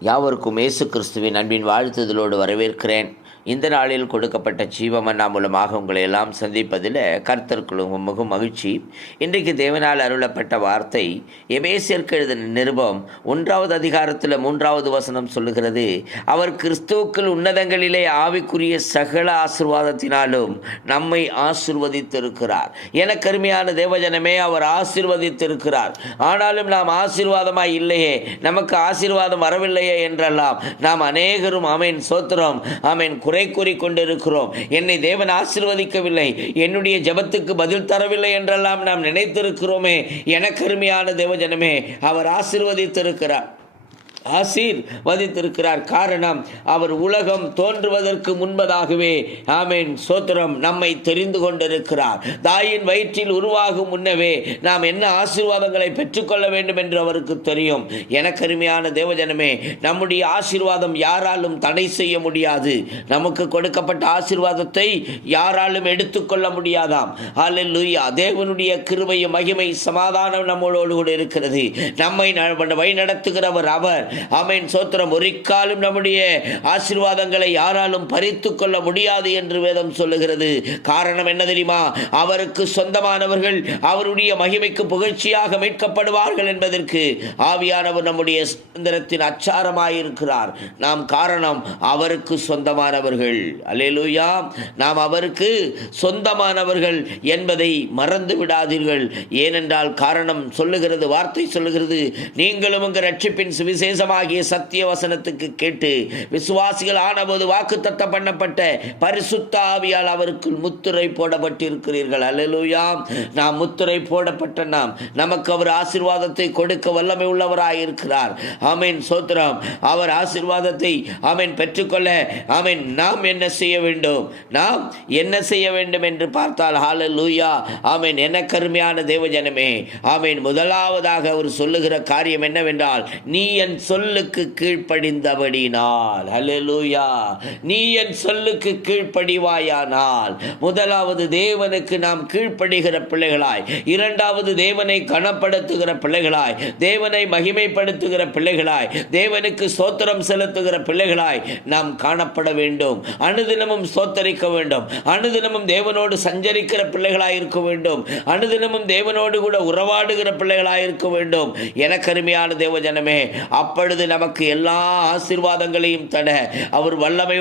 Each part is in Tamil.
யாவருக்கும் இயேசு கிறிஸ்துவின் அன்பின் வாழ்த்துதலோடு வரவேற்கிறேன். இந்த நாளில் கொடுக்கப்பட்ட ஜீவமன்னா மூலமாக உங்களை எல்லாம் சந்திப்பதில் கர்த்தருக்குள் மிகவும் மகிழ்ச்சி. இன்றைக்கு தேவனால் அருளப்பட்ட வார்த்தை எபேசியர்க்கு எழுதின நிருபம் ஒன்றாவது அதிகாரத்தில் மூன்றாவது வசனம் சொல்லுகிறது அவர் கிறிஸ்துவுக்குள் உன்னதங்களிலே ஆவிக்குரிய சகல ஆசிர்வாதத்தினாலும் நம்மை ஆசிர்வதித்திருக்கிறார். என கருமையான தேவஜனமே அவர் ஆசிர்வதித்திருக்கிறார். ஆனாலும் நாம் ஆசீர்வாதமாய் இல்லையே நமக்கு ஆசீர்வாதம் வரவில்லையே என்றெல்லாம் நாம் அநேகரும் ஆமேன் சோத்திரம் ஆமேன் குறை கூறி கொண்டிருக்கிறோம். என்னை தேவன் ஆசீர்வதிக்கவில்லை. என்னுடைய ஜெபத்துக்கு பதில் தரவில்லை என்றெல்லாம் நாம் நினைத்திருக்கிறோமே. எனக்கு அருமையான தேவஜனமே அவர் ஆசீர்வதித்திருக்கிறார். ஆசீர்வதித்திருக்கிறார் காரணம் அவர் உலகம் தோன்றுவதற்கு முன்பதாகவே ஆமேன் சோத்திரம் நம்மை தெரிந்து கொண்டிருக்கிறார். தாயின் வயிற்றில் உருவாகும் முன்னவே நாம் என்ன ஆசீர்வாதங்களை பெற்றுக்கொள்ள வேண்டும் என்று அவருக்கு தெரியும். எனக்கருமையான தேவஜனமே நம்முடைய ஆசீர்வாதம் யாராலும் தடை செய்ய முடியாது. நமக்கு கொடுக்கப்பட்ட ஆசீர்வாதத்தை யாராலும் எடுத்துக்கொள்ள முடியாதாம். அல்லேலூயா தேவனுடைய கிருபையும் மகிமை சமாதானம் நம்மளோடு கூட இருக்கிறது. நம்மை ந- வழி நடத்துகிறவர் அவர். ஆமென். சோத்திரம் ஒரிக்காலும் நம்முடைய ஆசீர்வாதங்களை யாராலும் பறித்து கொள்ள முடியாது என்று வேதம் சொல்லுகிறது. காரணம் என்ன தெரியுமா? அவருக்கு சொந்தமானவர்கள் அவருடைய மகிமைக்கு புகழ்ச்சியாக மீட்கப்படுவார்கள் என்பதற்கு ஆவியானவர் நம்முடைய சுதந்திரத்தின் அச்சாரமாயிருக்கிறார். நாம் காரணம் அவருக்கு சொந்தமானவர்கள். அலேலுயா நாம் அவருக்கு சொந்தமானவர்கள் என்பதை மறந்து விடாதீர்கள். ஏனென்றால் காரணம் சொல்லுகிறது வார்த்தை சொல்லுகிறது. நீங்களும் உங்கள் ரட்சிப்பின் சுவிசேஷமாகிய சத்திய வசனத்துக்கு கேட்டு விசுவாசிகள் ஆனபோது வாக்கு பண்ணப்பட்ட பரிசுத்தாவியால் அவருக்குள் முத்துரை போடப்பட்டிருக்கிறீர்கள். அல்லேலூயா. நாம் முத்துரை போடப்பட்ட நாம் நமக்கு அவர் ஆசீர்வாதத்தை கொடுக்க வல்லமை உள்ளவராயிருக்கிறார் இருக்கிறார். சோத்ரம் சோத்திரம். அவர் ஆசீர்வாதத்தை ஆமென் பெற்றுக்கொள்ள ஆமென். நாம் என்ன செய்ய வேண்டும்? நாம் என்ன செய்ய வேண்டும் என்று பார்த்தால் ஹalleluya. ஆமென். என்ன கருமையான தேவஜனமே. ஆமென். முதலாவதாக அவர் சொல்லுகிற காரியம் என்னவென்றால் நீ என் சொல்லுக்கு கீழ்ப்படிந்தபடினால். ஹalleluya நீ என் சொல்லுக்கு கீழ்ப்படிவாயானால். முதலாவது தேவனுக்கு நாம் கீழ்ப்படுகிற பிள்ளைகளாய் இரண்டாவது தேவனை கனப்படுத்துகிற பிள்ளைகளாய் தேவனை மகிமைப்படுத்துகிற பிள்ளைகளாய் தேவனுக்கு சோத்திரம் செலுத்துகிற பிள்ளைகளாய் நாம் காணப்பட வேண்டும். அனுதினமும் சோத்தரிக்க வேண்டும். அனுதினமும் தேவனோடு சஞ்சரிக்கிற பிள்ளைகளாய் இருக்க வேண்டும். அனுதினமும் தேவனோடு கூட உறவாடுகிற பிள்ளைகளாய் இருக்க வேண்டும். எனக்கு அருமையான தேவஜனமே அப்பொழுது நமக்கு எல்லா ஆசீர்வாதங்களையும் தட அவர் வல்லமை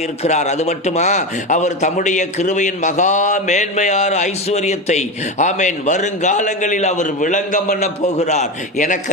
இருக்கிறார் அது மட்டுமா? அவர் தம்முடைய கிருபையின் மகா மேன்மையான ஐஸ்வர்யத்தை ஆமேன் வருங்காலங்களில் அவர் விளங்கம் பண்ண போகிறார். எனக்கு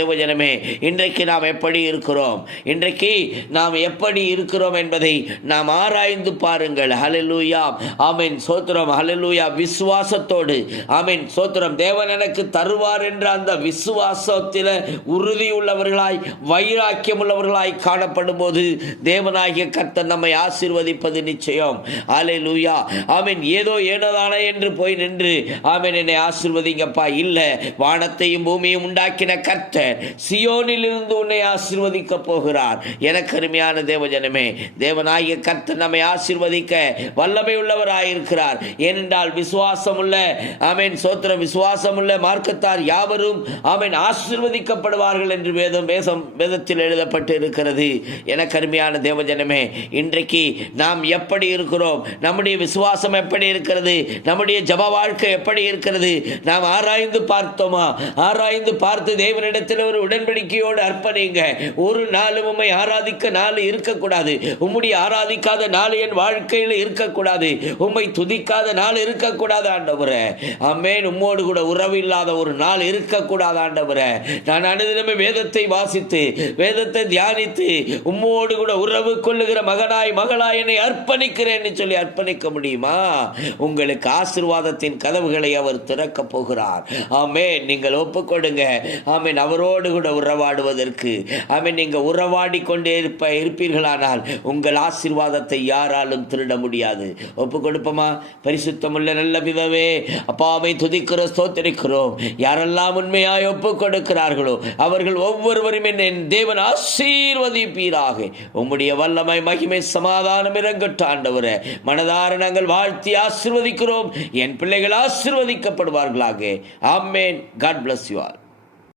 தேவஜனமே இன்றைக்கு நாம் எப்படி இருக்கிறோம்? இன்றைக்கு நாம் எப்படி இருக்கிறோம் என்பதை நாம் ஆராய்ந்து பாருங்கள். ஹலலூயா ஆமீன் சோத்திரம் ஹலலூயா விசுவாசத்தோடு ஆமீன் சோத்திரம். தேவன் எனக்கு தருவார் என்ற அந்த விசுவாசத்தில் உறுதியுள்ளவர்கள் உள்ளவர்களாய் வைராக்கியம் உள்ளவர்களாய் காணப்படும் போது தேவனாகிய கர்த்தர் நம்மை ஆசீர்வதிப்பது நிச்சயம். ஆலே லூயா ஆமீன். ஏதோ ஏனோதானே என்று போய் நின்று ஆமீன் என்னை ஆசீர்வதிங்கப்பா. இல்லை வானத்தையும் பூமியும் உண்டாக்கின கர்த்தர் சியோனில் இருந்து உன்னை ஆசீர்வதிக்க போகிறார். எனக்கு அருமையான தேவஜனமே தேவனாகிய கர்த்தர் நம்மை ஆசீர்வதிக்க வல்லமை உள்ளவராயிருக்கிறார். ஏனென்றால் விசுவாசம் உள்ள ஆமீன் சோத்திர விசுவாசம் உள்ள மார்க்கத்தார் யாவரும் ஆமீன் ஆசீர்வதிக்கப்படுவார்கள் என்று வேதம் வேதம் வேதத்தில் எழுதப்பட்டு இருக்கிறது என கருமையான தேவஜனமே இன்றைக்கு நாம் எப்படி இருக்கிறோம்? நம்முடைய விசுவாசம் எப்படி இருக்கிறது? நம்முடைய ஜப வாழ்க்கை எப்படி இருக்கிறது? நாம் ஆராய்ந்து பார்த்தோமா? ஆராய்ந்து பார்த்து தேவனிடத்தில் ஒரு உடன்படிக்கையோடு அர்ப்பணிங்க. ஒரு நாளும் உண்மை ஆராதிக்க நாள் இருக்கக்கூடாது. உம்முடைய ஆராதிக்காத நாள் என் வாழ்க்கையில் இருக்கக்கூடாது. உம்மை துதிக்காத நாள் இருக்கக்கூடாது ஆண்டவரே. அம்மேன் உம்மோடு கூட உறவு இல்லாத ஒரு நாள் இருக்கக்கூடாது ஆண்டவரே. நான் அனுதினமே வேதத்தை வா வாசித்து வேதத்தை தியானித்து உம்மோடு கூட உறவு கொள்ளுகிற மகனாய் மகளாய் என்னை அர்ப்பணிக்கிறேன்னு சொல்லி அர்ப்பணிக்க முடியுமா? உங்களுக்கு ஆசிர்வாதத்தின் கதவுகளை அவர் திறக்கப் போகிறார். ஆமே நீங்கள் ஒப்புக்கொடுங்க. ஆமீன். அவரோடு கூட உறவாடுவதற்கு. ஆமீன். நீங்கள் உறவாடி கொண்டே இருப்ப இருப்பீர்களானால் உங்கள் ஆசீர்வாதத்தை யாராலும் திருட முடியாது. ஒப்பு கொடுப்போமா பரிசுத்தமுள்ள நல்ல பிதவே அப்பாவை துதிக்கிற ஸ்தோத்திரிக்கிறோம். யாரெல்லாம் உண்மையாய் ஒப்பு கொடுக்கிறார்களோ அவர்கள் ஒவ்வொருவரும் என் தேவன் ஆசீர்வதிப்பீராக. உம்முடைய வல்லமை மகிமை சமாதானம் இறங்கட்டும் ஆண்டவரே. மனதார நாங்கள் வாழ்த்தி ஆசீர்வதிக்கிறோம். என் பிள்ளைகள் ஆசீர்வதிக்கப்படுவார்களாக. ஆமேன். God bless you all